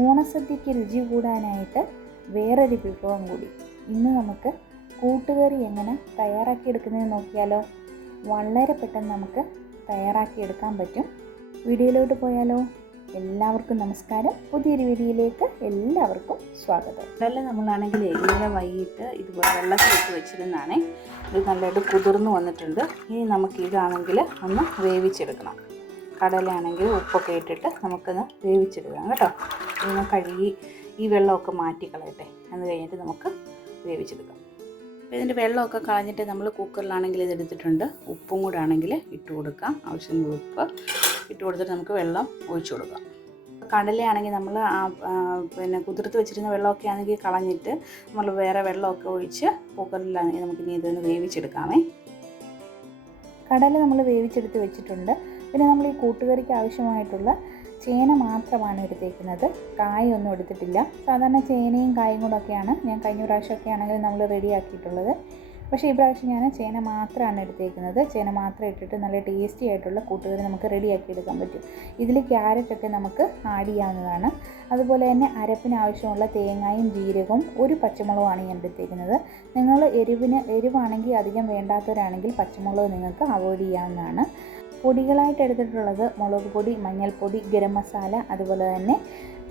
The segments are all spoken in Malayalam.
ഓണസദ്യക്ക് രുചി കൂടാനായിട്ട് വേറൊരു വിഭവം കൂടി. ഇന്ന് നമുക്ക് കൂട്ടുകറി എങ്ങനെ തയ്യാറാക്കിയെടുക്കുന്നതെന്ന് നോക്കിയാലോ. വളരെ പെട്ടെന്ന് നമുക്ക് തയ്യാറാക്കിയെടുക്കാൻ പറ്റും. വീഡിയോയിലോട്ട് പോയാലോ. എല്ലാവർക്കും നമസ്കാരം. പുതിയൊരു വീഡിയോയിലേക്ക് എല്ലാവർക്കും സ്വാഗതം. കടല നമ്മളാണെങ്കിൽ ഇന്നലെ വൈകിട്ട് ഇതുപോലെ വെള്ളത്തിലിട്ട് വെച്ചിരുന്നാണേ. ഇത് നല്ലതായിട്ട് കുതിർന്ന് വന്നിട്ടുണ്ട്. ഇനി നമുക്ക് ഇതാണെങ്കിൽ ഒന്ന് വേവിച്ചെടുക്കണം. കടലയാണെങ്കിൽ ഉപ്പൊക്കെ ഇട്ടിട്ട് നമുക്കൊന്ന് വേവിച്ചെടുക്കാം കേട്ടോ. ഇതൊന്ന് കഴുകി ഈ വെള്ളമൊക്കെ മാറ്റിക്കളയട്ടെ. അത് കഴിഞ്ഞിട്ട് നമുക്ക് വേവിച്ചെടുക്കാം. അപ്പോൾ ഇതിൻ്റെ വെള്ളമൊക്കെ കളഞ്ഞിട്ട് നമ്മൾ കുക്കറിലാണെങ്കിൽ ഇതെടുത്തിട്ടുണ്ട്. ഉപ്പും കൂടെ ആണെങ്കിൽ ഇട്ട് കൊടുക്കാം. ആവശ്യമുള്ള ഉപ്പ് ഇട്ട് കൊടുത്തിട്ട് നമുക്ക് വെള്ളം ഒഴിച്ചു കൊടുക്കാം. കടലയാണെങ്കിൽ നമ്മൾ കുതിർത്ത് വെച്ചിരുന്ന വെള്ളമൊക്കെ ആണെങ്കിൽ കളഞ്ഞിട്ട് നമ്മൾ വേറെ വെള്ളമൊക്കെ ഒഴിച്ച് കുക്കറിലാണെങ്കിൽ നമുക്കിനി ഇതൊന്ന് വേവിച്ചെടുക്കാമേ. കടല നമ്മൾ വേവിച്ചെടുത്ത് വെച്ചിട്ടുണ്ട്. പിന്നെ നമ്മൾ ഈ കൂട്ടുകറിക്ക് ആവശ്യമായിട്ടുള്ള ചേന മാത്രമാണ് എടുത്തേക്കുന്നത്. കായൊന്നും എടുത്തിട്ടില്ല. സാധാരണ ചേനയും കായും കൂടെയൊക്കെയാണ് ഞാൻ കഴിഞ്ഞ പ്രാവശ്യമൊക്കെ ആണെങ്കിൽ നമ്മൾ റെഡിയാക്കിയിട്ടുള്ളത്. പക്ഷേ ഈ പ്രാവശ്യം ഞാൻ ചേന മാത്രമാണ് എടുത്തേക്കുന്നത്. ചേന മാത്രം ഇട്ടിട്ട് നല്ല ടേസ്റ്റി ആയിട്ടുള്ള കൂട്ടുകറി നമുക്ക് റെഡിയാക്കി എടുക്കാൻ പറ്റും. ഇതിൽ ക്യാരറ്റൊക്കെ നമുക്ക് ആഡ് ചെയ്യാവുന്നതാണ്. അതുപോലെ തന്നെ അരപ്പിന് ആവശ്യമുള്ള തേങ്ങയും ജീരകവും ഒരു പച്ചമുളകുമാണ് ഞാൻ എടുത്തേക്കുന്നത്. നിങ്ങൾ എരിവാണെങ്കിൽ അധികം വേണ്ടാത്തവരാണെങ്കിൽ പച്ചമുളക് നിങ്ങൾക്ക് അവോയ്ഡ് ചെയ്യാവുന്നതാണ്. പൊടികളായിട്ട് എടുത്തിട്ടുള്ളത് മുളക് പൊടി, മഞ്ഞൾപ്പൊടി, ഗരം മസാല, അതുപോലെ തന്നെ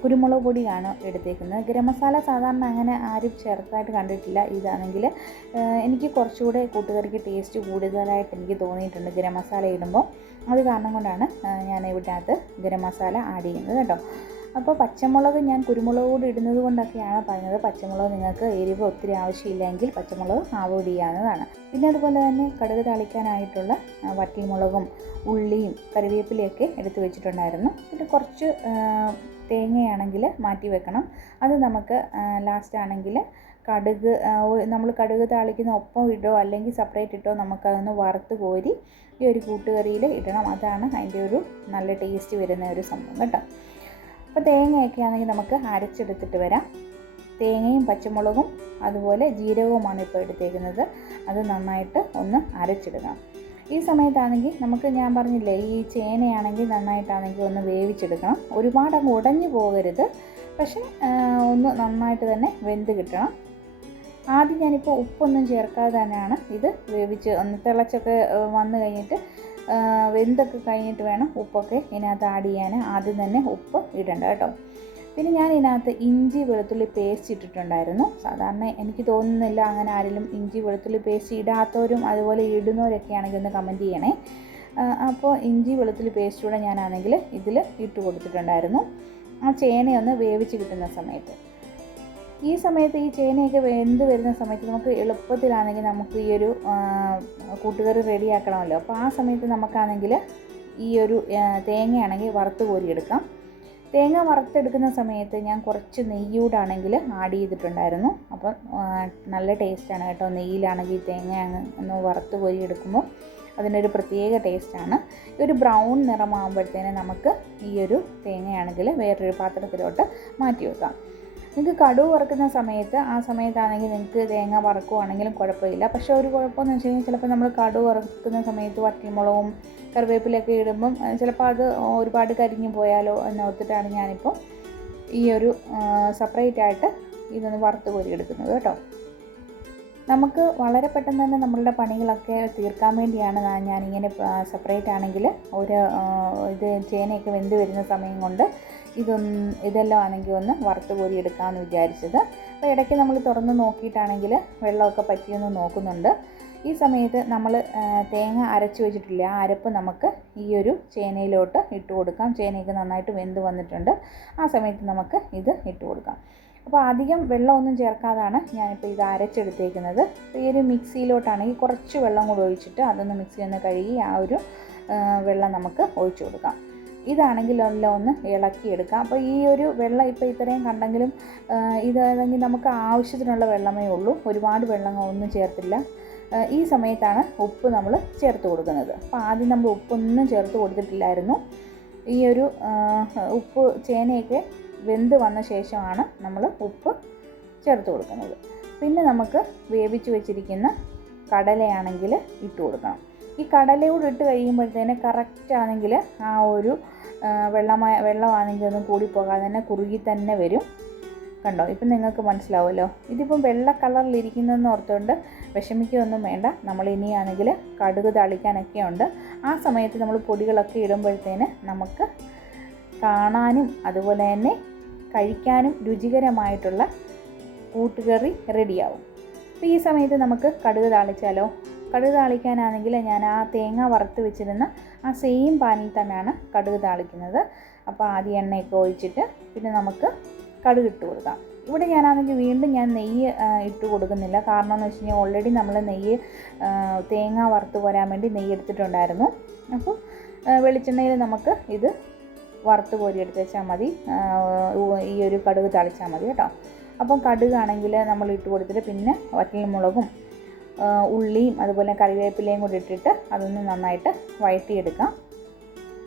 കുരുമുളക് പൊടിയാണ് എടുത്തേക്കുന്നത്. ഗരം മസാല സാധാരണ അങ്ങനെ ആരും ചേർത്തായിട്ട് കണ്ടിട്ടില്ല. ഇതാണെങ്കിൽ എനിക്ക് കുറച്ചുകൂടെ കൂട്ടുകറിക്ക് ടേസ്റ്റ് കൂടുതലായിട്ട് എനിക്ക് തോന്നിയിട്ടുണ്ട് ഗരം മസാല ഇടുമ്പോൾ. അത് കാരണം കൊണ്ടാണ് ഞാൻ ഇവിടത്ത് ഗരം മസാല ആഡ് ചെയ്യുന്നത് കേട്ടോ. അപ്പോൾ പച്ചമുളക് ഞാൻ കുരുമുളക് കൂടി ഇടുന്നത് കൊണ്ടൊക്കെയാണ് പറഞ്ഞത്. പച്ചമുളക് നിങ്ങൾക്ക് എരിവ് ഒത്തിരി ആവശ്യമില്ലെങ്കിൽ പച്ചമുളക് അവോയ്ഡ് ചെയ്യാവുന്നതാണ്. പിന്നെ അതുപോലെ തന്നെ കടുക് താളിക്കാനായിട്ടുള്ള വറ്റൽമുളകും ഉള്ളിയും കറിവേപ്പിലയൊക്കെ എടുത്ത് വെച്ചിട്ടുണ്ടായിരുന്നു. പിന്നെ കുറച്ച് തേങ്ങയാണെങ്കിൽ മാറ്റി വെക്കണം. അത് നമുക്ക് ലാസ്റ്റ് ആണെങ്കിൽ നമ്മൾ കടുക് താളിക്കുന്ന ഒപ്പം ഇട്ടോ അല്ലെങ്കിൽ സെപ്പറേറ്റ് ഇട്ടോ നമുക്കതൊന്ന് വറുത്ത് കോരി ഈ ഒരു കൂട്ടുകറിയിൽ ഇടണം. അതാണ് അതിൻ്റെ ഒരു നല്ല ടേസ്റ്റ് വരുന്ന ഒരു സംഭവം കേട്ടോ. അപ്പോൾ തേങ്ങയൊക്കെ ആണെങ്കിൽ നമുക്ക് അരച്ചെടുത്തിട്ട് വരാം. തേങ്ങയും പച്ചമുളകും അതുപോലെ ജീരകവുമാണ് ഇപ്പോൾ എടുത്തേക്കുന്നത്. അത് നന്നായിട്ട് ഒന്ന് അരച്ചെടുക്കണം. ഈ സമയത്താണെങ്കിൽ നമുക്ക് ഞാൻ പറഞ്ഞില്ലേ, ഈ ചേനയാണെങ്കിൽ നന്നായിട്ടാണെങ്കിൽ ഒന്ന് വേവിച്ചെടുക്കണം. ഒരുപാട് അങ്ങ് ഉടഞ്ഞു പോകരുത്, പക്ഷേ ഒന്ന് നന്നായിട്ട് തന്നെ വെന്ത് കിട്ടണം. ആദ്യം ഞാനിപ്പോൾ ഉപ്പൊന്നും ചേർക്കാതെ തന്നെയാണ് ഇത് വേവിച്ച് ഒന്ന് തിളച്ചൊക്കെ വന്നു കഴിഞ്ഞിട്ട് വെന്തൊക്കെ കഴിഞ്ഞിട്ട് വേണം ഉപ്പൊക്കെ ഇതിനകത്ത് ആഡ് ചെയ്യാൻ. ആദ്യം തന്നെ ഉപ്പ് ഇടണ്ട കേട്ടോ. പിന്നെ ഞാൻ ഇതിനകത്ത് ഇഞ്ചി വെളുത്തുള്ളി പേസ്റ്റ് ഇട്ടിട്ടുണ്ടായിരുന്നു. സാധാരണ എനിക്ക് തോന്നുന്നില്ല അങ്ങനെ ആരെങ്കിലും ഇഞ്ചി വെളുത്തുള്ളി പേസ്റ്റ് ഇടാത്തവരും അതുപോലെ ഇടുന്നവരൊക്കെ ആണെങ്കിൽ ഒന്ന് കമൻറ്റ് ചെയ്യണേ. അപ്പോൾ ഇഞ്ചി വെളുത്തുള്ളി പേസ്റ്റ് കൂടെ ഞാനാണെങ്കിൽ ഇതിൽ ഇട്ട് കൊടുത്തിട്ടുണ്ടായിരുന്നു. ആ ചേനയൊന്ന് വേവിച്ച് കിട്ടുന്ന സമയത്ത്. ഈ സമയത്ത് ഈ ചേനയൊക്കെ വെന്ത് വരുന്ന സമയത്ത് നമുക്ക് എളുപ്പത്തിലാണെങ്കിൽ നമുക്ക് ഈ ഒരു കൂട്ടുകറി റെഡിയാക്കണമല്ലോ. അപ്പോൾ ആ സമയത്ത് നമുക്കാണെങ്കിൽ ഈ ഒരു തേങ്ങയാണെങ്കിൽ വറുത്ത് കോരിയെടുക്കാം. തേങ്ങ വറുത്തെടുക്കുന്ന സമയത്ത് ഞാൻ കുറച്ച് നെയ്യൂടാണെങ്കിൽ ആഡ് ചെയ്തിട്ടുണ്ടായിരുന്നു. അപ്പം നല്ല ടേസ്റ്റാണ് കേട്ടോ. നെയ്യിലാണെങ്കിൽ തേങ്ങ ഒന്ന് വറുത്ത് കോരി എടുക്കുമ്പോൾ അതിനൊരു പ്രത്യേക ടേസ്റ്റാണ്. ഒരു ബ്രൗൺ നിറമാകുമ്പോഴത്തേന് നമുക്ക് ഈ ഒരു തേങ്ങയാണെങ്കിൽ വേറൊരു പാത്രത്തിലോട്ട് മാറ്റി വെക്കാം. നിങ്ങൾക്ക് കടുക് വറുക്കുന്ന സമയത്ത് ആ സമയത്താണെങ്കിൽ നിങ്ങൾക്ക് തേങ്ങ വറുക്കുവാണെങ്കിലും കുഴപ്പമില്ല. പക്ഷേ ഒരു കുഴപ്പമെന്ന് വെച്ച് കഴിഞ്ഞാൽ ചിലപ്പോൾ നമ്മൾ കടുക് വറുക്കുന്ന സമയത്ത് വറ്റൽമുളകും കറിവേപ്പിലൊക്കെ ഇടുമ്പം ചിലപ്പോൾ അത് ഒരുപാട് കരിഞ്ഞു പോയാലോ എന്നോർത്തിട്ടാണ് ഞാനിപ്പോൾ ഈ ഒരു സെപ്പറേറ്റ് ആയിട്ട് ഇതൊന്ന് വറുത്ത് കോരി എടുക്കുന്നത് കേട്ടോ. നമുക്ക് വളരെ പെട്ടെന്ന് തന്നെ നമ്മളുടെ പണികളൊക്കെ തീർക്കാൻ വേണ്ടിയാണ് ഞാനിങ്ങനെ സെപ്പറേറ്റ് ആണെങ്കിൽ ഇത് ചേനയൊക്കെ വെന്ത് വരുന്ന സമയം കൊണ്ട് ഇതെല്ലാം ആണെങ്കിൽ ഒന്ന് വറുത്ത് കോരി എടുക്കാമെന്ന് വിചാരിച്ചത്. അപ്പോൾ ഇടയ്ക്ക് നമ്മൾ തുറന്ന് നോക്കിയിട്ടാണെങ്കിൽ വെള്ളമൊക്കെ പറ്റിയൊന്ന് നോക്കുന്നുണ്ട്. ഈ സമയത്ത് നമ്മൾ തേങ്ങ അരച്ച് വെച്ചിട്ടില്ല. ആ അരപ്പ് നമുക്ക് ഈ ഒരു ചേനയിലോട്ട് ഇട്ട് കൊടുക്കാം. ചേനയൊക്കെ നന്നായിട്ട് വെന്ത് വന്നിട്ടുണ്ട്. ആ സമയത്ത് നമുക്ക് ഇത് ഇട്ട് കൊടുക്കാം. അപ്പോൾ അധികം വെള്ളമൊന്നും ചേർക്കാതാണ് ഞാനിപ്പോൾ ഇത് അരച്ചെടുത്തേക്കുന്നത്. ഈ ഒരു മിക്സിയിലോട്ടാണെങ്കിൽ കുറച്ച് വെള്ളം കൂടി ഒഴിച്ചിട്ട് അതൊന്ന് മിക്സി ഒന്ന് കഴുകി ആ ഒരു വെള്ളം നമുക്ക് ഒഴിച്ചു കൊടുക്കാം. ഇതാണെങ്കിൽ എല്ലാം ഒന്ന് ഇളക്കിയെടുക്കാം. അപ്പോൾ ഈ ഒരു വെള്ളം ഇപ്പോൾ ഇത്രയും കണ്ടെങ്കിലും ഇതാണെങ്കിൽ നമുക്ക് ആവശ്യത്തിനുള്ള വെള്ളമേ ഉള്ളൂ. ഒരുപാട് വെള്ളമൊന്നും ചേർത്തില്ല. ഈ സമയത്താണ് ഉപ്പ് നമ്മൾ ചേർത്ത് കൊടുക്കുന്നത്. അപ്പോൾ ആദ്യം നമ്മൾ ഉപ്പൊന്നും ചേർത്ത് കൊടുത്തിട്ടില്ലായിരുന്നു. ഈ ഒരു ഉപ്പ് ചേനയൊക്കെ വെന്ത് വന്ന ശേഷമാണ് നമ്മൾ ഉപ്പ് ചേർത്ത് കൊടുക്കുന്നത്. പിന്നെ നമുക്ക് വേവിച്ച് വെച്ചിരിക്കുന്ന കടലയാണെങ്കിൽ ഇട്ട് കൊടുക്കണം. ഈ കടലയോട് ഇട്ട് കഴിയുമ്പോഴത്തേന് കറക്റ്റ് ആണെങ്കിൽ ആ ഒരു വെള്ളമാണെങ്കിൽ ഒന്നും കൂടി പോകാതെ തന്നെ കുറുകി തന്നെ വരും. കണ്ടോ, ഇപ്പം നിങ്ങൾക്ക് മനസ്സിലാവുമല്ലോ. ഇതിപ്പം വെള്ള കളറിലിരിക്കുന്നതെന്ന് ഓർത്തുകൊണ്ട് വിഷമിക്കുകയൊന്നും വേണ്ട. നമ്മൾ ഇനിയാണെങ്കിൽ കടുക് താളിക്കാനൊക്കെ ഉണ്ട്. ആ സമയത്ത് നമ്മൾ പൊടികളൊക്കെ ഇടുമ്പോഴത്തേന് നമുക്ക് കാണാനും അതുപോലെ തന്നെ കഴിക്കാനും രുചികരമായിട്ടുള്ള കൂട്ടുകറി റെഡിയാവും. അപ്പോൾ ഈ സമയത്ത് നമുക്ക് കടുക് താളിച്ചാലോ? കടുക് താളിക്കാനാണെങ്കിൽ ഞാൻ ആ തേങ്ങ വറുത്ത് വെച്ചിരുന്ന ആ സെയിം പാനിൽ തന്നെയാണ് കടുക് താളിക്കുന്നത്. അപ്പോൾ ആദ്യം എണ്ണയൊക്കെ ഒഴിച്ചിട്ട് പിന്നെ നമുക്ക് കടുക് ഇട്ട് കൊടുക്കാം. ഇവിടെ ഞാനാണെങ്കിൽ വീണ്ടും നെയ്യ് ഇട്ട് കൊടുക്കുന്നില്ല. കാരണം എന്ന് വെച്ച് കഴിഞ്ഞാൽ ഓൾറെഡി നമ്മൾ തേങ്ങ വറുത്ത് പോരാൻ വേണ്ടി നെയ്യ് എടുത്തിട്ടുണ്ടായിരുന്നു. അപ്പോൾ വെളിച്ചെണ്ണയിൽ നമുക്ക് ഇത് വറുത്ത് കോരി എടുത്ത് വെച്ചാൽ മതി. ഈ ഒരു കടുക് താളിച്ചാൽ മതി കേട്ടോ. അപ്പം കടുകാണെങ്കിൽ നമ്മൾ ഇട്ട് കൊടുത്തിട്ട് പിന്നെ വറ്റൽമുളകും ഉള്ളിയും അതുപോലെ കറിവേപ്പിലയും കൂടി ഇട്ടിട്ട് അതൊന്ന് നന്നായിട്ട് വഴറ്റിയെടുക്കാം.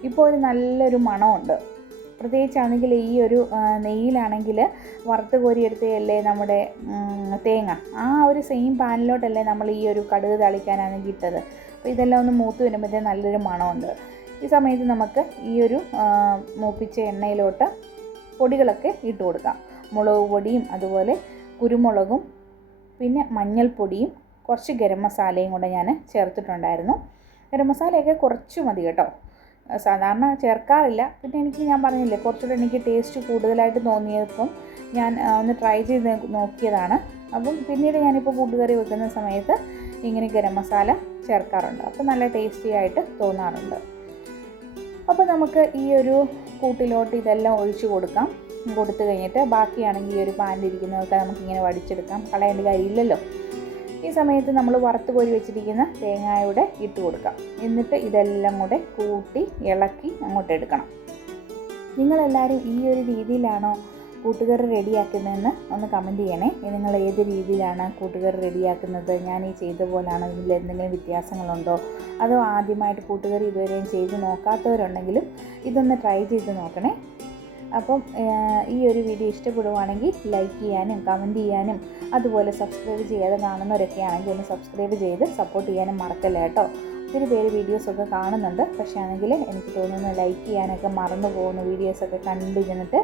ഇപ്പോൾ ഒരു നല്ലൊരു മണമുണ്ട്. പ്രത്യേകിച്ചാണെങ്കിൽ ഈ ഒരു നെയ്യിലാണെങ്കിൽ വറുത്ത് കോരിയെടുത്തതല്ലേ നമ്മുടെ തേങ്ങ, ആ ഒരു സെയിം പാനിലോട്ടല്ലേ നമ്മൾ ഈ ഒരു കടുക് താളിക്കാനാണെങ്കിൽ ഇട്ടത്. അപ്പോൾ ഇതെല്ലാം ഒന്ന് മൂത്ത് വരുമ്പോഴത്തേക്ക് നല്ലൊരു മണമുണ്ട്. ഈ സമയത്ത് നമുക്ക് ഈ ഒരു മൂപ്പിച്ച എണ്ണയിലോട്ട് പൊടികളൊക്കെ ഇട്ട് കൊടുക്കാം. മുളക് പൊടിയും അതുപോലെ കുരുമുളകും പിന്നെ മഞ്ഞൾപ്പൊടിയും കുറച്ച് ഗരം മസാലയും കൂടെ ഞാൻ ചേർത്തിട്ടുണ്ടായിരുന്നു. ഗരം മസാലയൊക്കെ കുറച്ച് മതി കേട്ടോ, സാധാരണ ചേർക്കാറില്ല. പിന്നെ ഞാൻ പറഞ്ഞില്ലേ കുറച്ചുകൂടെ എനിക്ക് ടേസ്റ്റ് കൂടുതലായിട്ട് തോന്നിയപ്പം ഞാൻ ഒന്ന് ട്രൈ ചെയ്ത് നോക്കിയതാണ്. അപ്പം പിന്നീട് ഞാനിപ്പോൾ കൂട്ടുകറി വെക്കുന്ന സമയത്ത് ഇങ്ങനെ ഗരം മസാല ചേർക്കാറുണ്ട്. അപ്പോൾ നല്ല ടേസ്റ്റി ആയിട്ട് തോന്നാറുണ്ട്. അപ്പോൾ നമുക്ക് ഈ ഒരു കൂട്ടിലോട്ട് ഇതെല്ലാം ഒഴിച്ച് കൊടുക്കാം. കൊടുത്തു കഴിഞ്ഞിട്ട് ബാക്കിയാണെങ്കിൽ ഈ ഒരു പാനിലിരിക്കുന്നതൊക്കെ നമുക്കിങ്ങനെ വടിച്ചെടുക്കാം, കളയേണ്ട കാര്യമില്ലല്ലോ. ഈ സമയത്ത് നമ്മൾ വറുത്ത് കോരി വെച്ചിരിക്കുന്ന തേങ്ങയുടെ ഇട്ട് കൊടുക്കാം. എന്നിട്ട് ഇതെല്ലാം കൂടെ കൂട്ടി ഇളക്കി അങ്ങോട്ട് എടുക്കണം. നിങ്ങളെല്ലാവരും ഈ ഒരു രീതിയിലാണോ കൂട്ടുകറി റെഡിയാക്കുന്നതെന്ന് ഒന്ന് കമൻറ്റ് ചെയ്യണേ. നിങ്ങൾ ഏത് രീതിയിലാണ് കൂട്ടുകറി റെഡിയാക്കുന്നത്? ഞാൻ ഈ ചെയ്ത പോലാണോ? ഇതിൽ എന്തെങ്കിലും വ്യത്യാസങ്ങളുണ്ടോ? അതോ ആദ്യമായിട്ട് കൂട്ടുകറി ഇതുവരെയും ചെയ്ത് നോക്കാത്തവരുണ്ടെങ്കിലും ഇതൊന്ന് ട്രൈ ചെയ്ത് നോക്കണേ. അപ്പം ഈ ഒരു വീഡിയോ ഇഷ്ടപ്പെടുവാണെങ്കിൽ ലൈക്ക് ചെയ്യാനും കമൻറ്റ് ചെയ്യാനും അതുപോലെ സബ്സ്ക്രൈബ് ചെയ്യാതെ കാണുന്നവരൊക്കെ ആണെങ്കിൽ ഒന്ന് സബ്സ്ക്രൈബ് ചെയ്ത് സപ്പോർട്ട് ചെയ്യാനും മറക്കല്ല കേട്ടോ. ഒത്തിരി പേര് വീഡിയോസൊക്കെ കാണുന്നുണ്ട്, പക്ഷേ ആണെങ്കിൽ എനിക്ക് തോന്നുന്നു ലൈക്ക് ചെയ്യാനൊക്കെ മറന്നു പോകുന്നു. വീഡിയോസൊക്കെ കണ്ടിരുന്നിട്ട്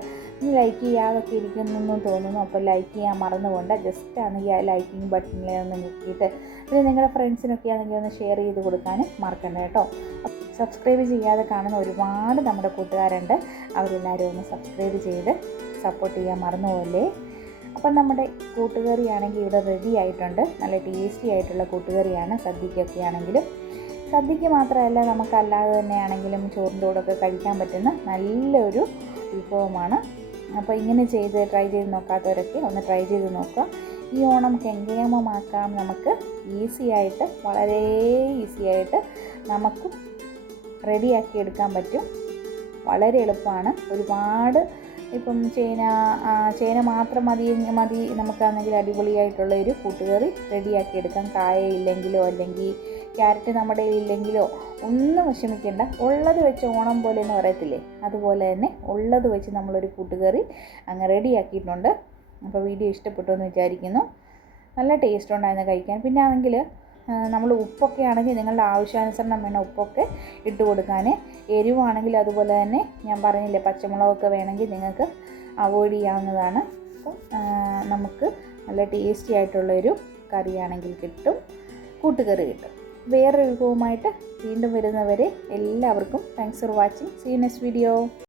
ലൈക്ക് ചെയ്യാതൊക്കെ ഇരിക്കുന്നു തോന്നുന്നു. അപ്പോൾ ലൈക്ക് ചെയ്യാൻ മറന്നു പോകണ്ട. ജസ്റ്റ് ആണെങ്കിൽ ആ ലൈക്കിങ് ബട്ടണിൽ ഒന്ന് ഞെക്കിയിട്ട് പിന്നെ നിങ്ങളുടെ ഫ്രണ്ട്സിനൊക്കെ ആണെങ്കിൽ ഒന്ന് ഷെയർ ചെയ്ത് കൊടുക്കാനും മറക്കണ്ട കേട്ടോ. സബ്സ്ക്രൈബ് ചെയ്യാതെ കാണുന്ന ഒരുപാട് നമ്മുടെ കൂട്ടുകാരുണ്ട്. അവരെല്ലാവരും ഒന്ന് സബ്സ്ക്രൈബ് ചെയ്ത് സപ്പോർട്ട് ചെയ്യാൻ മറന്നുപോകല്ലേ. അപ്പം നമ്മുടെ കൂട്ടുകറിയാണെങ്കിൽ ഇവിടെ റെഡി ആയിട്ടുണ്ട്. നല്ല ടേസ്റ്റി ആയിട്ടുള്ള കൂട്ടുകറിയാണ്. സദ്യക്കൊക്കെ ആണെങ്കിലും, സദ്യക്ക് മാത്രമല്ല നമുക്കല്ലാതെ തന്നെയാണെങ്കിലും ചോറിൻ്റെ കൂടെയൊക്കെ കഴിക്കാൻ പറ്റുന്ന നല്ലൊരു വിഭവമാണ്. അപ്പോൾ ഇങ്ങനെ ട്രൈ ചെയ്ത് നോക്കാത്തവരൊക്കെ ഒന്ന് ട്രൈ ചെയ്ത് നോക്കുക. ഈ ഓണം കെങ്കേമമാക്കാം. നമുക്ക് ഈസിയായിട്ട്, വളരെ ഈസിയായിട്ട് നമുക്ക് റെഡിയാക്കി എടുക്കാൻ പറ്റും. വളരെ എളുപ്പമാണ്. ഒരുപാട് ഇപ്പം ചേന മാത്രം മതി നമുക്കാണെങ്കിൽ അടിപൊളിയായിട്ടുള്ള ഒരു കൂട്ടുകറി റെഡിയാക്കി എടുക്കാം. കായ ഇല്ലെങ്കിലോ അല്ലെങ്കിൽ ക്യാരറ്റ് നമ്മുടെ ഇല്ലെങ്കിലോ ഒന്നും വിഷമിക്കേണ്ട. ഉള്ളത് വെച്ച് ഓണം പോലെ എന്ന് പറയത്തില്ലേ, അതുപോലെ തന്നെ ഉള്ളത് വെച്ച് നമ്മളൊരു കൂട്ടുകറി അങ്ങ് റെഡിയാക്കിയിട്ടുണ്ട്. അപ്പോൾ വീഡിയോ ഇഷ്ടപ്പെട്ടു എന്ന് വിചാരിക്കുന്നു. നല്ല ടേസ്റ്റ് ഉണ്ടായിരുന്നു കഴിക്കാൻ. പിന്നെ ആണെങ്കിൽ നമ്മൾ ഉപ്പൊക്കെ ആണെങ്കിൽ നിങ്ങളുടെ ആവശ്യാനുസരണം വേണം ഉപ്പൊക്കെ ഇട്ട് കൊടുക്കാൻ. എരിവാണെങ്കിൽ അതുപോലെ തന്നെ ഞാൻ പറഞ്ഞില്ലേ പച്ചമുളകൊക്കെ വേണമെങ്കിൽ നിങ്ങൾക്ക് അവോയ്ഡ് ചെയ്യാവുന്നതാണ്. അപ്പം നമുക്ക് നല്ല ടേസ്റ്റി ആയിട്ടുള്ളൊരു കറിയാണെങ്കിൽ കിട്ടും, കൂട്ടുകറി കിട്ടും. വേറൊരു വിഭവമായിട്ട് വീണ്ടും വരുന്നവരെ എല്ലാവർക്കും thanks for watching. See you next video.